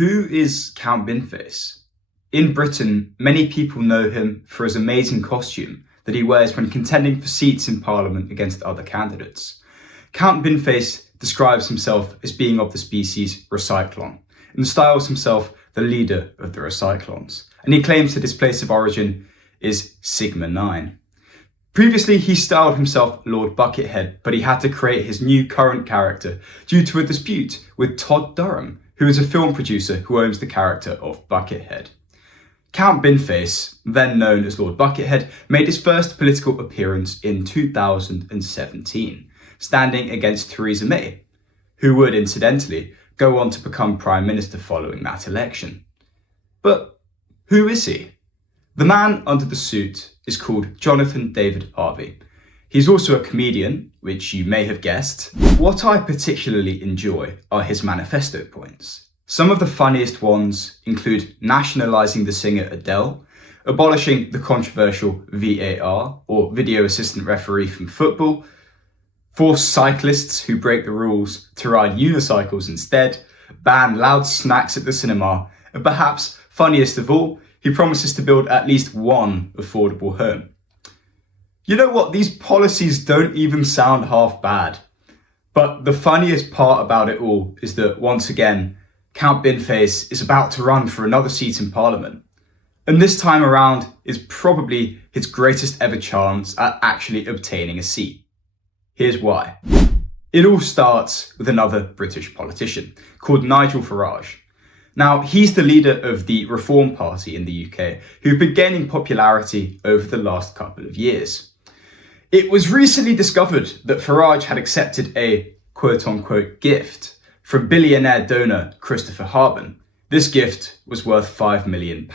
Who is Count Binface? In Britain, many people know him for his amazing costume that he wears when contending for seats in Parliament against other candidates. Count Binface describes himself as being of the species Recyclon and styles himself the leader of the Recyclons, and he claims that his place of origin is Sigma 9. Previously, he styled himself Lord Buckethead, but he had to create his new current character due to a dispute with Todd Durham, who is a film producer who owns the character of Buckethead. Count Binface, then known as Lord Buckethead, made his first political appearance in 2017, standing against Theresa May, who would, incidentally, go on to become Prime Minister following that election. But who is he? The man under the suit is called Jonathan David Harvey. He's also a comedian, which you may have guessed. What I particularly enjoy are his manifesto points. Some of the funniest ones include nationalising the singer Adele, abolishing the controversial VAR, or video assistant referee, from football, force cyclists who break the rules to ride unicycles instead, ban loud snacks at the cinema, and perhaps funniest of all, he promises to build at least one affordable home. You know what? These policies don't even sound half bad. But the funniest part about it all is that, once again, Count Binface is about to run for another seat in Parliament. And this time around is probably his greatest ever chance at actually obtaining a seat. Here's why. It all starts with another British politician called Nigel Farage. Now, he's the leader of the Reform Party in the UK, who've been gaining popularity over the last couple of years. It was recently discovered that Farage had accepted a quote-unquote gift from billionaire donor Christopher Harben. This gift was worth £5 million.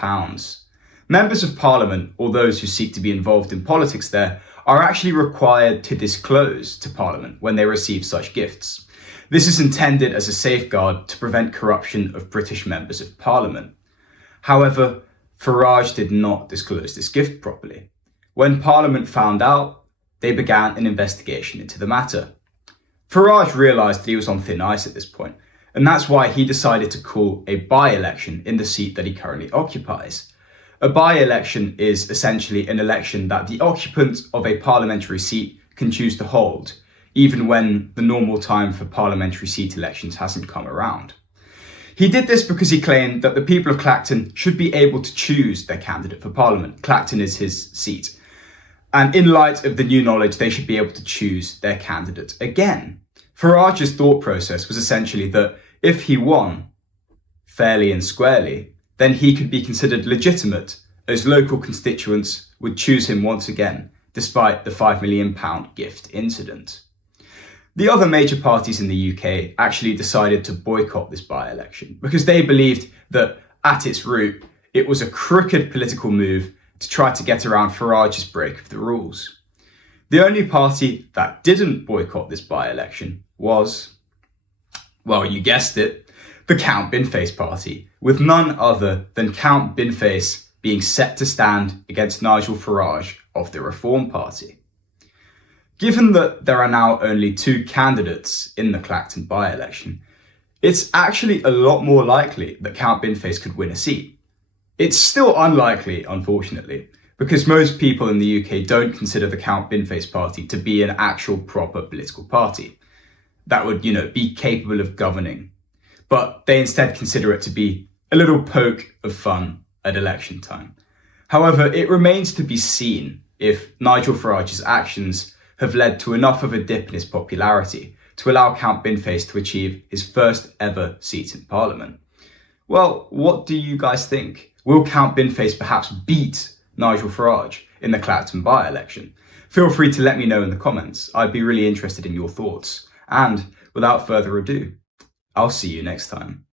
Members of Parliament, or those who seek to be involved in politics there, are actually required to disclose to Parliament when they receive such gifts. This is intended as a safeguard to prevent corruption of British members of Parliament. However, Farage did not disclose this gift properly. When Parliament found out, they began an investigation into the matter. Farage realised that he was on thin ice at this point, and that's why he decided to call a by-election in the seat that he currently occupies. A by-election is essentially an election that the occupant of a parliamentary seat can choose to hold, even when the normal time for parliamentary seat elections hasn't come around. He did this because he claimed that the people of Clacton should be able to choose their candidate for Parliament. Clacton is his seat. And in light of the new knowledge, they should be able to choose their candidate again. Farage's thought process was essentially that if he won fairly and squarely, then he could be considered legitimate, as local constituents would choose him once again, despite the £5 million gift incident. The other major parties in the UK actually decided to boycott this by-election because they believed that, at its root, it was a crooked political move to try to get around Farage's break of the rules. The only party that didn't boycott this by-election was, well, you guessed it, the Count Binface party, with none other than Count Binface being set to stand against Nigel Farage of the Reform Party. Given that there are now only two candidates in the Clacton by-election, it's actually a lot more likely that Count Binface could win a seat. It's still unlikely, unfortunately, because most people in the UK don't consider the Count Binface party to be an actual proper political party that would, be capable of governing. But they instead consider it to be a little poke of fun at election time. However, it remains to be seen if Nigel Farage's actions have led to enough of a dip in his popularity to allow Count Binface to achieve his first ever seat in Parliament. Well, what do you guys think? Will Count Binface perhaps beat Nigel Farage in the Clacton by-election? Feel free to let me know in the comments. I'd be really interested in your thoughts. And without further ado, I'll see you next time.